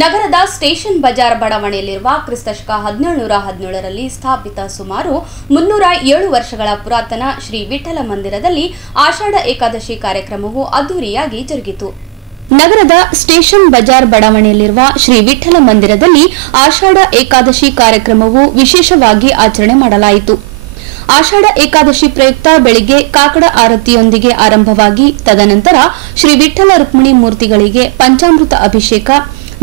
ನಗರದ ಸ್ಟೇಷನ್ ಬಜಾರ್ ಬಡಾವಣೆಯಲ್ಲಿರುವ ಕ್ರಿಸ್ತಶಕ 1717ರಲ್ಲಿ ಸ್ಥಾಪಿತ ಸುಮಾರು 307 ವರ್ಷಗಳ ಪುರಾತನ ಶ್ರೀ ವಿಠಲ ಮಂದಿರದಲ್ಲಿ ಆಷಾಢ ಏಕಾದಶಿ ಕಾರ್ಯಕ್ರಮವು ಅದ್ದೂರಿಯಾಗಿ ಜರುಗಿತು. ನಗರದ ಸ್ಟೇಷನ್ ಬಜಾರ್ ಬಡಾವಣೆಯಲ್ಲಿರುವ ಶ್ರೀ ವಿಠಲ ಮಂದಿರದಲ್ಲಿ ಆಷಾಢ ಏಕಾದಶಿ ಕಾರ್ಯಕ್ರಮವು ವಿಶೇಷವಾಗಿ ಆಚರಣೆ ಮಾಡಲಾಯಿತು. ಆಷಾಢ ಏಕಾದಶಿ ಪ್ರಯುಕ್ತ ಬೆಳಿಗ್ಗೆ ಕಾಕಡ ಆರತಿಯೊಂದಿಗೆ ಆರಂಭವಾಗಿ ತದನಂತರ ಶ್ರೀ ವಿಠಲ ರುಕ್ಮಿಣಿ ಮೂರ್ತಿಗಳಿಗೆ ಪಂಚಾಮೃತ ಅಭಿಷೇಕ,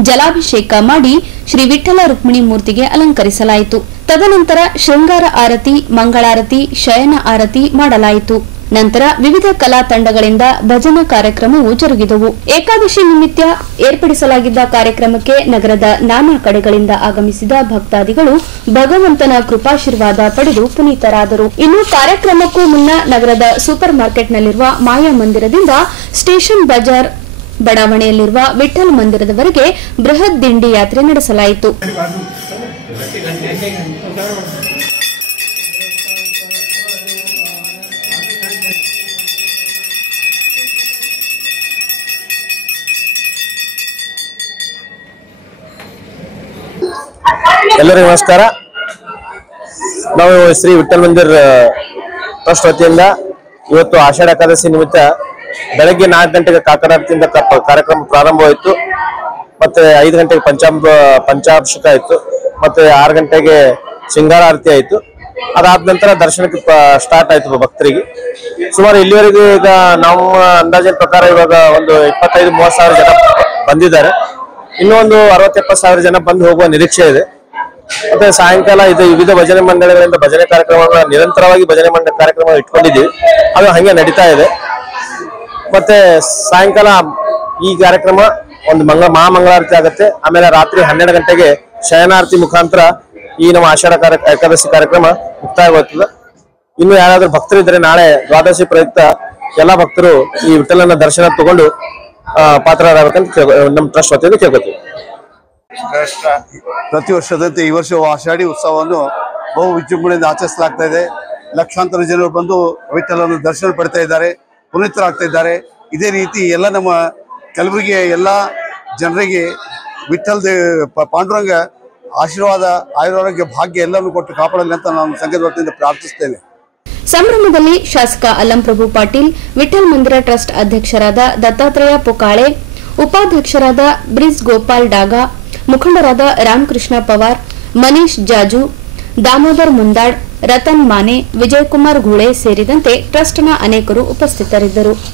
ಜಲಾಭಿಷೇಕ ಮಾಡಿ ಶ್ರೀ ವಿಠಲ ರುಕ್ಮಿಣಿ ಮೂರ್ತಿಗೆ ಅಲಂಕರಿಸಲಾಯಿತು. ತದನಂತರ ಶೃಂಗಾರ ಆರತಿ, ಮಂಗಳಾರತಿ, ಶಯನ ಆರತಿ ಮಾಡಲಾಯಿತು. ನಂತರ ವಿವಿಧ ಕಲಾ ತಂಡಗಳಿಂದ ಭಜನಾ ಕಾರ್ಯಕ್ರಮವು ಜರುಗಿದವು. ಏಕಾದಶಿ ನಿಮಿತ್ತ ಏರ್ಪಡಿಸಲಾಗಿದ್ದ ಕಾರ್ಯಕ್ರಮಕ್ಕೆ ನಗರದ ನಾನಾ ಕಡೆಗಳಿಂದ ಆಗಮಿಸಿದ ಭಕ್ತಾದಿಗಳು ಭಗವಂತನ ಕೃಪಾಶೀರ್ವಾದ ಪಡೆದು ಪುನೀತರಾದರು. ಇನ್ನು ಕಾರ್ಯಕ್ರಮಕ್ಕೂ ಮುನ್ನ ನಗರದ ಸೂಪರ್ ಮಾರ್ಕೆಟ್ನಲ್ಲಿರುವ ಮಾಯಾ ಮಂದಿರದಿಂದ ಸ್ಟೇಷನ್ ಬಜಾರ್ ಬಡಾವಣೆಯಲ್ಲಿರುವ ವಿಠಲ್ ಮಂದಿರದವರೆಗೆ ಬೃಹತ್ ದಿಂಡಿ ಯಾತ್ರೆ ನಡೆಸಲಾಯಿತು. ಎಲ್ಲರಿಗೂ ನಮಸ್ಕಾರ. ನಾವು ಶ್ರೀ ವಿಠಲ್ ಮಂದಿರ್ ಟ್ರಸ್ಟ್ ವತಿಯಿಂದ ಇವತ್ತು ಆಷಾಢ ಏಕಾದಶಿ ನಿಮಿತ್ತ ಬೆಳಗ್ಗೆ 4 ಗಂಟೆಗೆ ಕಾಕಡಾರತಿಯಿಂದ ಕಾರ್ಯಕ್ರಮ ಪ್ರಾರಂಭವಾಯಿತು. ಮತ್ತೆ 5 ಗಂಟೆಗೆ ಪಂಚಾಭಿಷೇಕ ಆಯಿತು. ಮತ್ತೆ 6 ಗಂಟೆಗೆ ಶೃಂಗಾರ ಆರತಿ ಆಯಿತು. ಅದಾದ ನಂತರ ದರ್ಶನಕ್ಕೆ ಸ್ಟಾರ್ಟ್ ಆಯ್ತು ಭಕ್ತರಿಗೆ. ಸುಮಾರು ಇಲ್ಲಿವರೆಗೂ ಈಗ ನಮ್ಮ ಅಂದಾಜಿನ ಪ್ರಕಾರ ಇವಾಗ ಒಂದು 25-30 ಸಾವಿರ ಜನ ಬಂದಿದ್ದಾರೆ. ಇನ್ನೂ ಒಂದು 60-70 ಸಾವಿರ ಜನ ಬಂದು ಹೋಗುವ ನಿರೀಕ್ಷೆ ಇದೆ. ಮತ್ತೆ ಸಾಯಂಕಾಲ ಇದು ವಿವಿಧ ಭಜನೆ ಮಂಡಳಿಗಳಿಂದ ಭಜನೆ ಕಾರ್ಯಕ್ರಮಗಳನ್ನ ನಿರಂತರವಾಗಿ ಭಜನೆ ಕಾರ್ಯಕ್ರಮ ಇಟ್ಕೊಂಡಿದ್ದೀವಿ. ಅದು ಹಂಗೆ ನಡೀತಾ ಇದೆ. ಮತ್ತೆ ಸಾಯಂಕಾಲ ಈ ಕಾರ್ಯಕ್ರಮ ಒಂದು ಮಹಾಮಂಗಳಾರತಿ ಆಗುತ್ತೆ. ಆಮೇಲೆ ರಾತ್ರಿ 12 ಗಂಟೆಗೆ ಶಯನಾರತಿ ಮುಖಾಂತರ ಈ ನಮ್ಮ ಆಷಾಢ ಏಕಾದಶಿ ಕಾರ್ಯಕ್ರಮ ಮುಕ್ತಾಯವಾಗುತ್ತದೆ. ಇನ್ನು ಯಾರಾದ್ರೂ ಭಕ್ತರಿದ್ರೆ ನಾಳೆ ದ್ವಾದಶಿ ಪ್ರಯುಕ್ತ ಎಲ್ಲಾ ಭಕ್ತರು ಈ ವಿಠಲನ ದರ್ಶನ ತಗೊಂಡು ಪಾತ್ರರಾಗಬೇಕಂತ ನಮ್ಮ ಟ್ರಸ್ಟ್ ವತಿಯಿಂದ ಕೇಳ್ಕೊತೀವಿ. ಪ್ರತಿ ವರ್ಷದಂತೆ ಈ ವರ್ಷ ಆಷಾಢಿ ಉತ್ಸವವನ್ನು ಬಹು ವಿಜೃಂಭಣೆಯಿಂದ ಆಚರಿಸಲಾಗ್ತಾ ಇದೆ. ಲಕ್ಷಾಂತರ ಜನರು ಬಂದು ವಿಠಲನ ದರ್ಶನ ಪಡ್ತಾ ಇದ್ದಾರೆ, ಪುನೀತರಾಗ್ತಾ ಇದ್ದಾರೆ. ಇದೇ ರೀತಿ ಎಲ್ಲ ನಮ್ಮ ಕಲಬುರಗಿಯ ಎಲ್ಲ ಜನರಿಗೆ ವಿಠಲ್ ಪಾಂಡುರಂಗ ಆಶೀರ್ವಾದ, ಆಯುರಾರೋಗ್ಯ, ಭಾಗ್ಯ ಎಲ್ಲವನ್ನು ಕೊಟ್ಟು ಕಾಪಾಡಲಿ ಅಂತ ನಾನು ಸಂಘದ ವತಿಯಿಂದ ಪ್ರಾರ್ಥಿಸುತ್ತೇನೆ. ಸಂಭ್ರಮದಲ್ಲಿ ಶಾಸಕ ಅಲ್ಲಂಪ್ರಭು ಪಾಟೀಲ್, ವಿಠಲ್ ಮಂದಿರ ಟ್ರಸ್ಟ್ ಅಧ್ಯಕ್ಷರಾದ ದತ್ತಾತ್ರೇಯ ಪುಕಾಳೆ, ಉಪಾಧ್ಯಕ್ಷರಾದ ಬ್ರಿಜ್ ಗೋಪಾಲ್ ಡಾಗಾ, ಮುಖಂಡರಾದ ರಾಮಕೃಷ್ಣ ಪವಾರ್, ಮನೀಶ್ ಜಾಜು, ದಾಮೋದರ್ ಮುಂದಾಡ್, ರತನ್ ಮಾನೆ, ವಿಜಯಕುಮಾರ್ ಘುಳೆ ಸೇರಿದಂತೆ ಟ್ರಸ್ಟ್ನ ಅನೇಕರು ಉಪಸ್ಥಿತರಿದ್ದರು.